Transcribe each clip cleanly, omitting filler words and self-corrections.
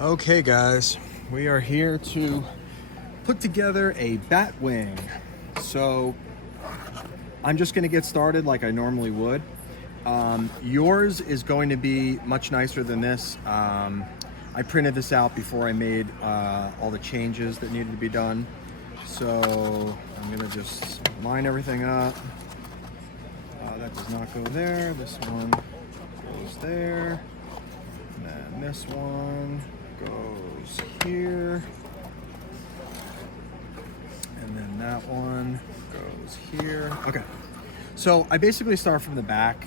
Okay guys, we are here to put together a Batwing. So I'm just going to get started like I normally would. Yours is going to be much nicer than this. I printed this out before I made all the changes that needed to be done. So I'm going to just line everything up. That does not go there. This one goes there. And then this one goes here. And then that one goes here. Okay. So I basically start from the back.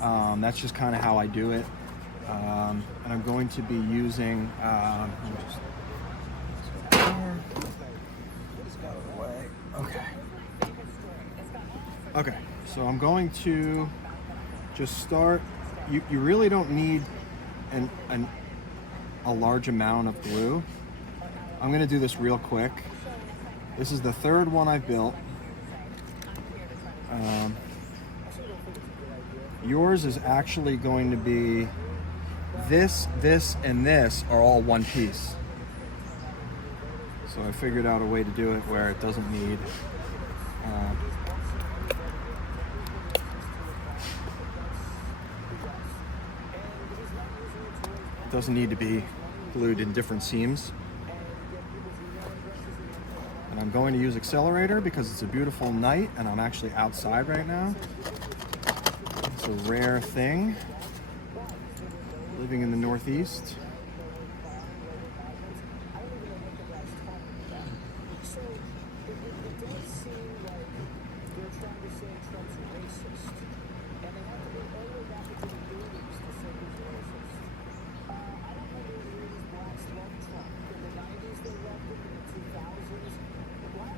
That's just kind of how I do it. And I'm going to be using, Okay, so I'm going to just start. You really don't need a large amount of glue. I'm going to do this real quick. This is the third one I've built. Yours is actually going to be this, and this are all one piece. So I figured out a way to do it where it doesn't need to be glued in different seams. And I'm going to use accelerator because it's a beautiful night and I'm actually outside right now. It's a rare thing living in the Northeast.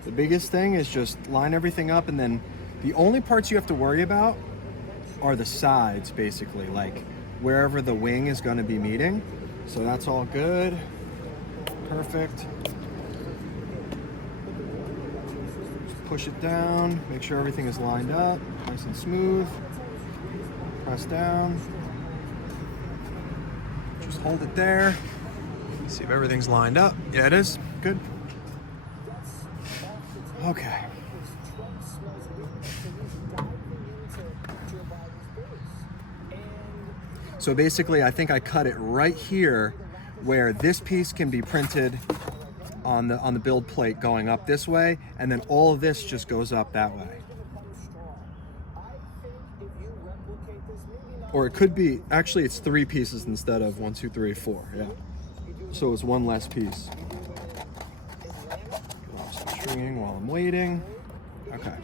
The biggest thing is just line everything up, and then the only parts you have to worry about are the sides, basically, like wherever the wing is going to be meeting. So that's all good. Perfect. Just push it down, make sure everything is lined up, nice and smooth. Press down. Just hold it there. See if everything's lined up. Yeah, it is. Good. Okay. So basically, I think I cut it right here where this piece can be printed on the build plate going up this way, and then all of this just goes up that way. Or it could be, actually it's 3 pieces instead of 1, 2, 3, 4, yeah. So it's one less piece. Lost the stringing while I'm waiting. Okay.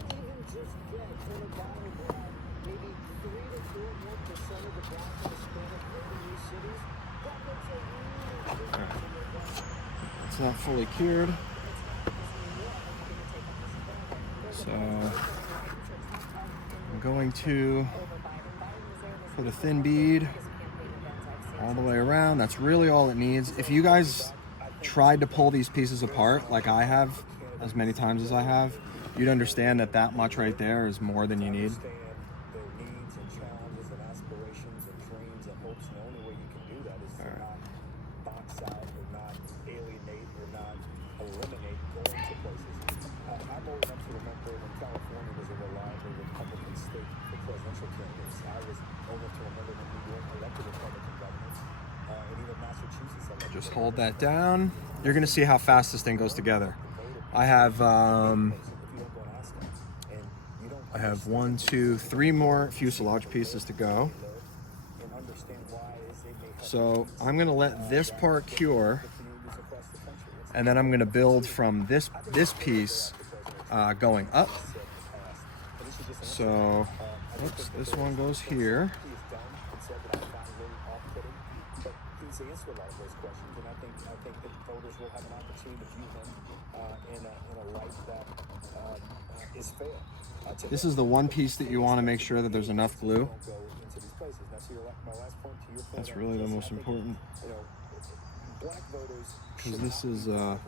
It's not fully cured. So I'm going to put a thin bead all the way around. That's really all it needs. If you guys tried to pull these pieces apart like I have, as many times as I have, you'd understand that that much right there is more than you need. Just hold that down. You're gonna see how fast this thing goes together. I have 1, 2, 3 more fuselage pieces to go. So I'm gonna let this part cure, and then I'm gonna build from this piece going up. So, oops, this one goes here. Answer a lot of those questions, and I think that voters will have an opportunity to view him in a light that is fair. This is the one piece that you want to make sure that there's enough glue. That's really the most important. Because this is there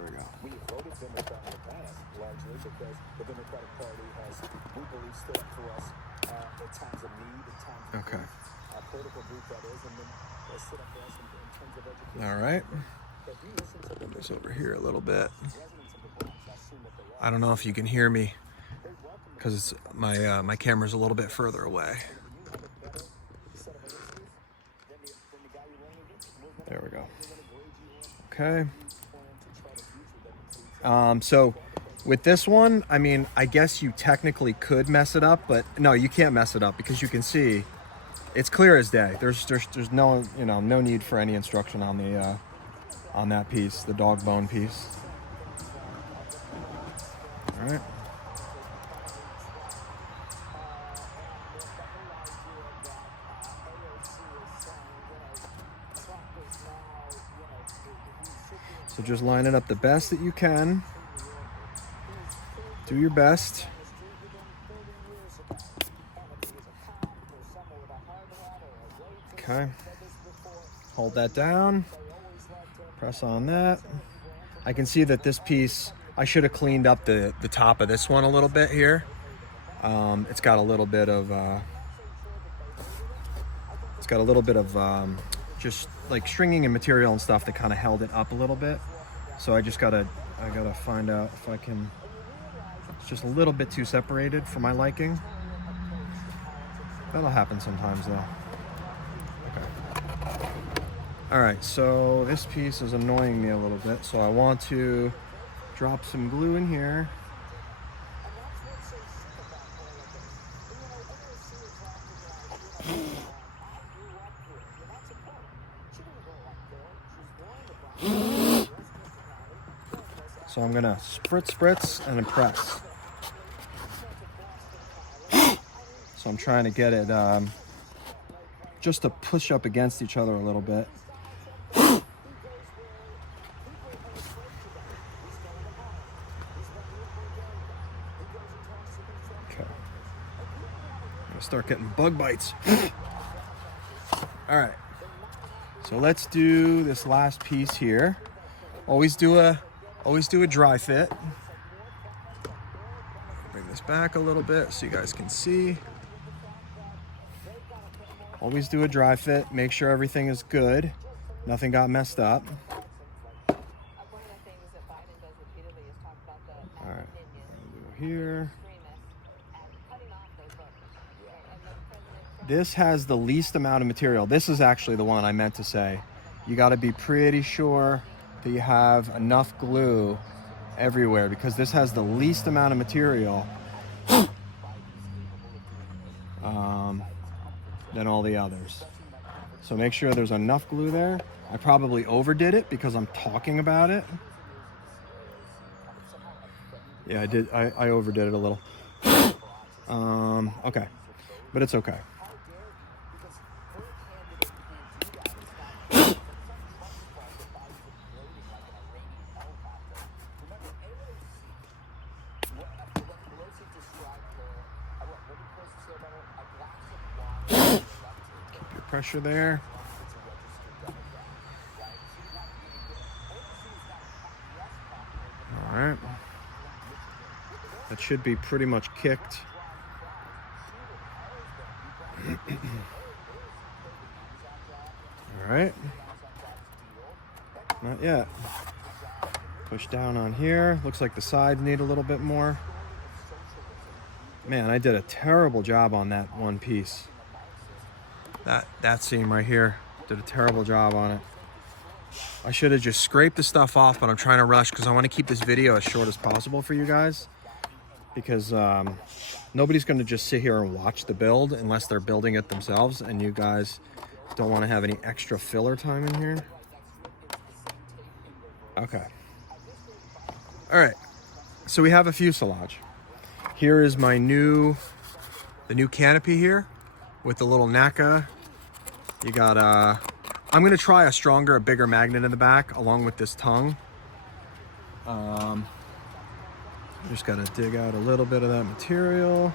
we go. We voted Democrat in the past largely because the Democratic Party has, we believe, stood up for us at times of need, at times of political group that is, and then stood up for us in All right. Put this over here a little bit. I don't know if you can hear me because my camera's a little bit further away. There we go. Okay. So with this one, I mean, I guess you technically could mess it up, but no, you can't mess it up because you can see it's clear as day. There's no, no need for any instruction on the on that piece, the dog bone piece. All right. So just line it up the best that you can. Do your best. Okay. Hold that down. Press on that. I can see that this piece, I should have cleaned up the top of this one a little bit here. It's got a little bit of just like stringing and material and stuff that kind of held it up a little bit. So I gotta find out if I can. It's just a little bit too separated for my liking. That'll happen sometimes though. Okay. All right, so this piece is annoying me a little bit, so I want to drop some glue in here. So I'm gonna spritz, and then press. So I'm trying to get it just to push up against each other a little bit. Okay. I'm gonna start getting bug bites. All right. So let's do this last piece here. Always do a dry fit. Bring this back a little bit so you guys can see. Always do a dry fit. Make sure everything is good. Nothing got messed up. All right. Here. This has the least amount of material. This is actually the one I meant to say. You got to be pretty sure that you have enough glue everywhere because this has the least amount of material than all the others. So make sure there's enough glue there. I probably overdid it because I'm talking about it. Yeah, I did. I overdid it a little. Okay, but it's okay. Pressure there. All right. That should be pretty much kicked. All right. Not yet. Push down on here. Looks like the sides need a little bit more. Man, I did a terrible job on that one piece. That seam right here, did a terrible job on it. I should have just scraped the stuff off, but I'm trying to rush because I want to keep this video as short as possible for you guys. Because nobody's going to just sit here and watch the build unless they're building it themselves, and you guys don't want to have any extra filler time in here. Okay. All right. So we have a fuselage. Here is the new canopy here with the little NACA. You got I'm gonna try a stronger, a bigger magnet in the back along with this tongue. Just gotta dig out a little bit of that material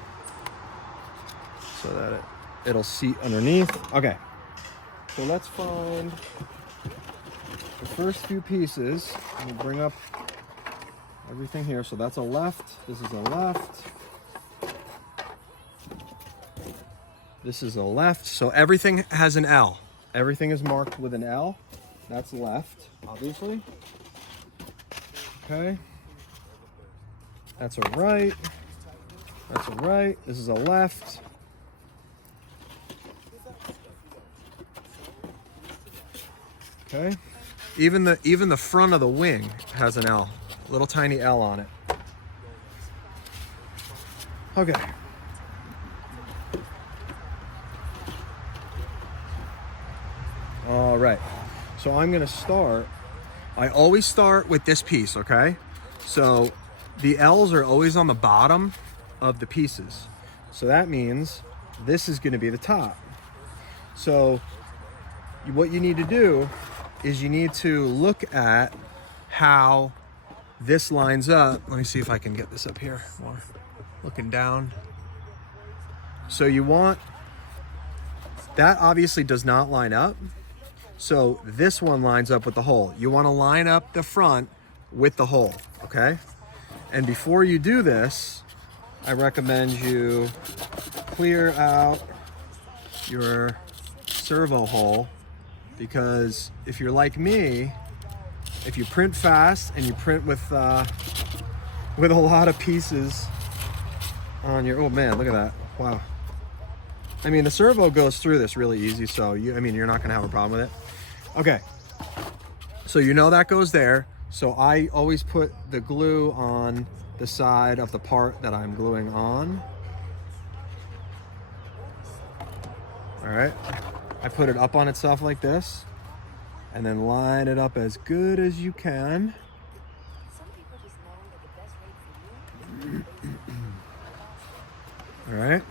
so that it'll seat underneath. Okay, so let's find the first few pieces. Let me bring up everything here. So that's a left, this is a left. This is a left, so everything has an L. Everything is marked with an L. That's left, obviously. Okay. That's a right. That's a right. This is a left. Okay. Even the front of the wing has an L. Little tiny L on it. Okay. All right. So I'm gonna start. I always start with this piece, okay? So the L's are always on the bottom of the pieces. So that means this is gonna be the top. So what you need to do is you need to look at how this lines up. Let me see if I can get this up here more. Looking down. So you want, that obviously does not line up. So this one lines up with the hole. You want to line up the front with the hole, okay? And before you do this, I recommend you clear out your servo hole, because if you're like me, if you print fast and you print with a lot of pieces on your, oh man, look at that, wow. I mean, the servo goes through this really easy, so you're not gonna have a problem with it. Okay, so you know that goes there. So I always put the glue on the side of the part that I'm gluing on. All right, I put it up on itself like this, and then line it up as good as you can. All right.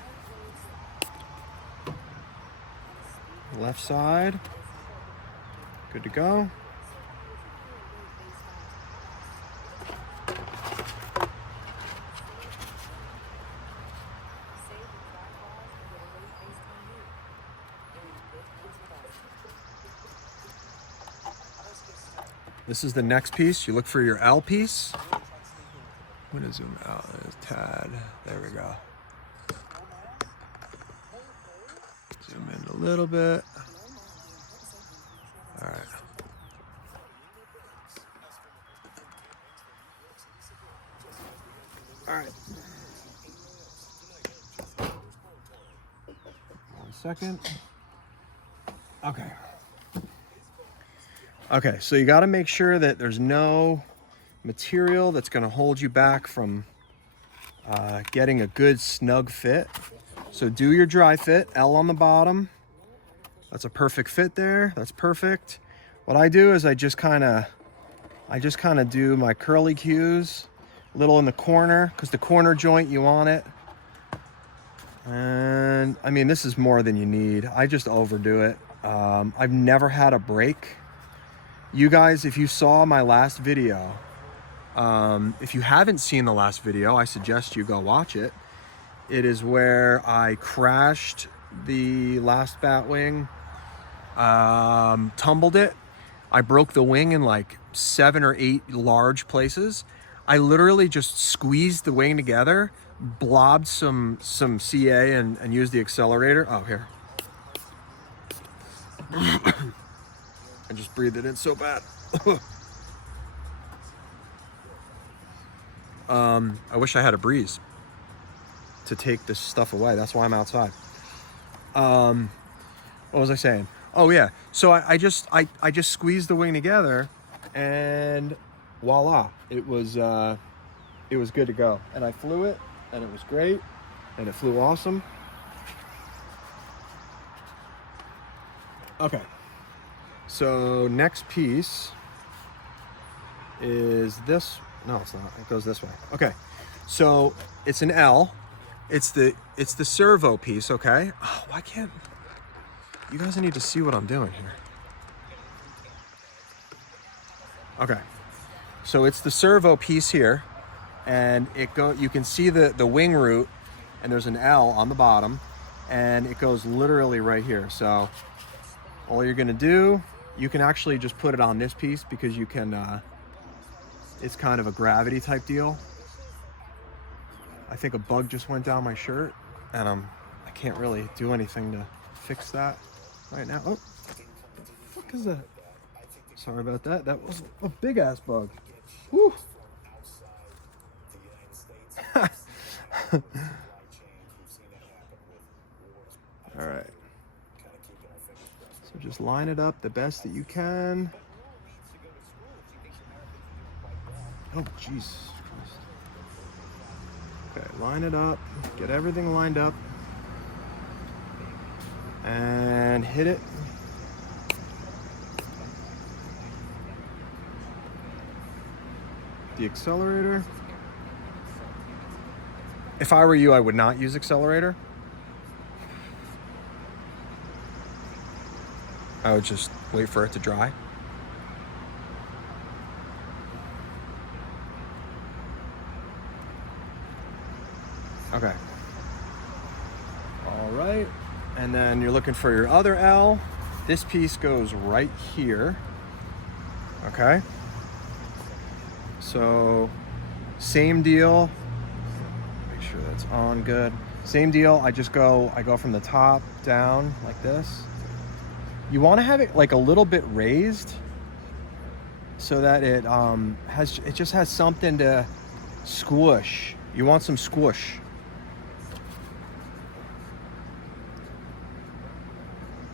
Left side, good to go. This is the next piece. You look for your L piece. I'm gonna zoom out a tad. There we go. Zoom in a little bit. All right. All right. 1 second. Okay. Okay, so you got to make sure that there's no material that's going to hold you back from getting a good snug fit. So do your dry fit, L on the bottom. That's a perfect fit there. That's perfect. What I do is I just kind of do my curly cues a little in the corner, because the corner joint, you want it. And I mean, this is more than you need. I just overdo it. I've never had a break. You guys, if you saw my last video, if you haven't seen the last video, I suggest you go watch it. It is where I crashed the last Batwing, tumbled it. I broke the wing in like 7 or 8 large places. I literally just squeezed the wing together, blobbed some CA and used the accelerator. Oh, here. I just breathed it in so bad. I wish I had a breeze to take this stuff away. That's why I'm outside. What was I saying? Oh yeah. So I just squeezed the wing together, and voila, it was good to go. And I flew it, and it was great, and it flew awesome. Okay. So next piece is this. No, it's not. It goes this way. Okay. So it's an L. It's the servo piece, okay? Oh, why can't you guys need to see what I'm doing here? Okay. So it's the servo piece here, and you can see the wing root, and there's an L on the bottom, and it goes literally right here. So all you're gonna do, you can actually just put it on this piece, because you can, it's kind of a gravity type deal. I think a bug just went down my shirt, and I can't really do anything to fix that right now. Oh, what the fuck is that? Sorry about that. That was a big ass bug. Whew. All right. So just line it up the best that you can. Oh, Jesus Christ. Okay, line it up. Get everything lined up. And hit it. The accelerator. If I were you, I would not use accelerator. I would just wait for it to dry. Okay. All right. And then you're looking for your other L. This piece goes right here. Okay. So same deal. Make sure that's on good. Same deal. I go from the top down like this. You want to have it like a little bit raised so that it just has something to squish. You want some squish.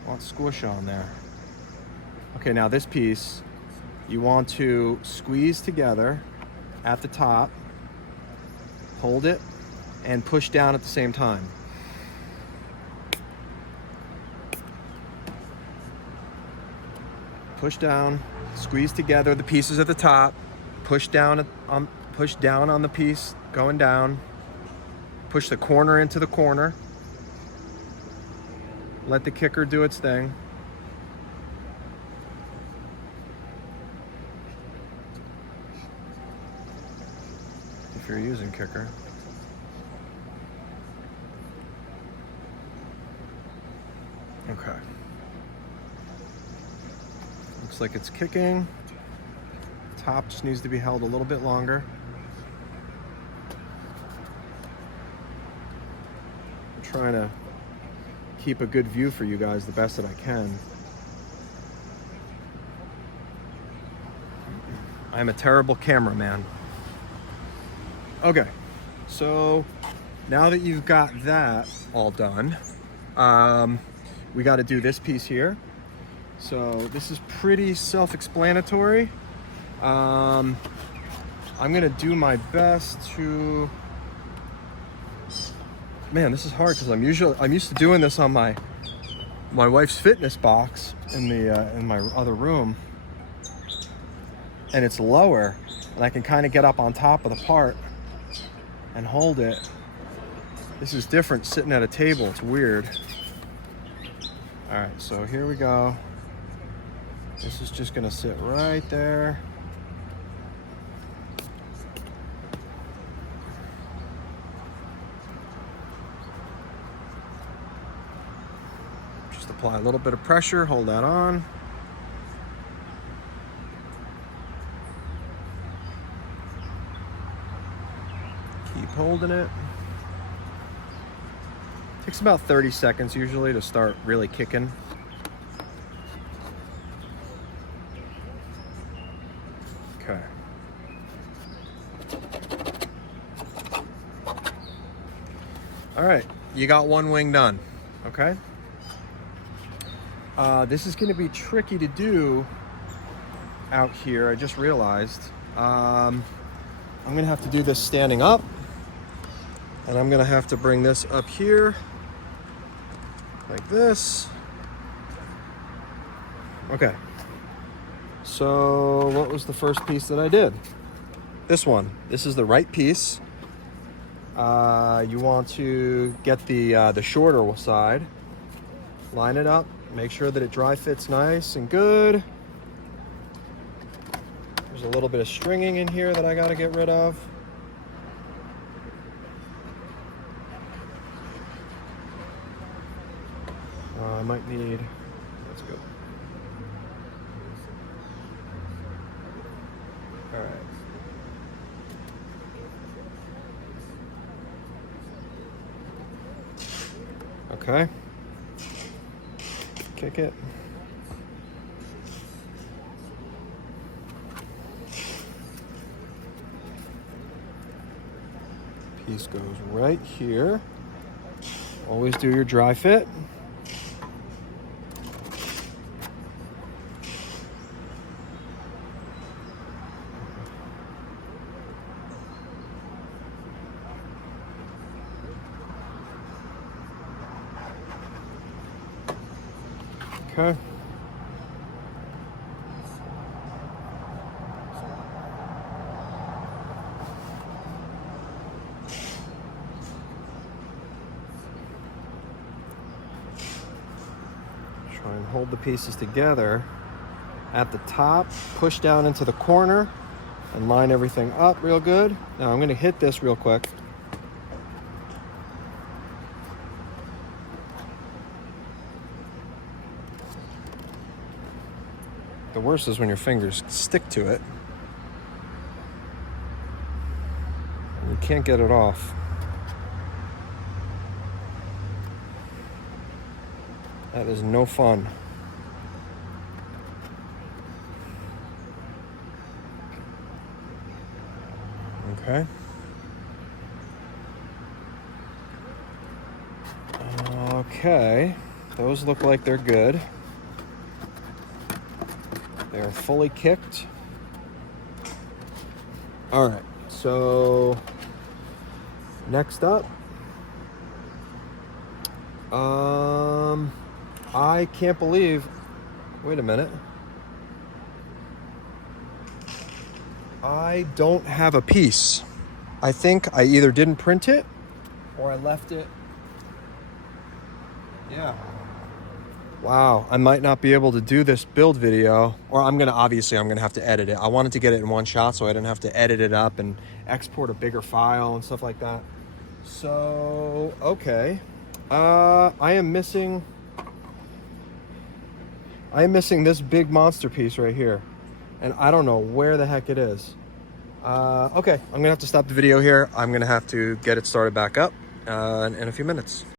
Want squish on there. Okay, now this piece you want to squeeze together at the top, hold it, and push down at the same time. Push down, squeeze together the pieces at the top, push down on the piece going down, push the corner into the corner, let the kicker do its thing. If you're using kicker. Okay. Looks like it's kicking. Top just needs to be held a little bit longer. I'm trying to keep a good view for you guys the best that I can. I'm a terrible cameraman. Okay, so now that you've got that all done, we got to do this piece here. So this is pretty self-explanatory. I'm gonna do my best to. Man, this is hard because I'm used to doing this on my wife's fitness box in my other room, and it's lower, and I can kind of get up on top of the part and hold it. This is different sitting at a table. It's weird. All right, so here we go. This is just gonna sit right there. Just apply a little bit of pressure, hold that on. Keep holding it. Takes about 30 seconds usually to start really kicking. Okay. All right, you got one wing done, okay? This is gonna be tricky to do out here, I just realized. I'm gonna have to do this standing up, and I'm gonna have to bring this up here, like this. Okay. So what was the first piece that I did? This one. This is the right piece. You want to get the shorter side, line it up, make sure that it dry fits nice and good. There's a little bit of stringing in here that I got to get rid of. I might need. Let's go. All right. Okay. Kick it. Piece goes right here. Always do your dry fit. Okay. Try and hold the pieces together at the top, push down into the corner, and line everything up real good. Now I'm going to hit this real quick. The worst is when your fingers stick to it and you can't get it off. That is no fun. Okay. Okay, those look like they're good. They're fully kicked. All right, so next up, I can't believe, wait a minute. I don't have a piece. I think I either didn't print it or I left it. Yeah. Wow, I might not be able to do this build video, or I'm gonna have to edit it. I wanted to get it in one shot so I didn't have to edit it up and export a bigger file and stuff like that. So, okay. I am missing this big monster piece right here. And I don't know where the heck it is. Okay, I'm gonna have to stop the video here. I'm gonna have to get it started back up in a few minutes.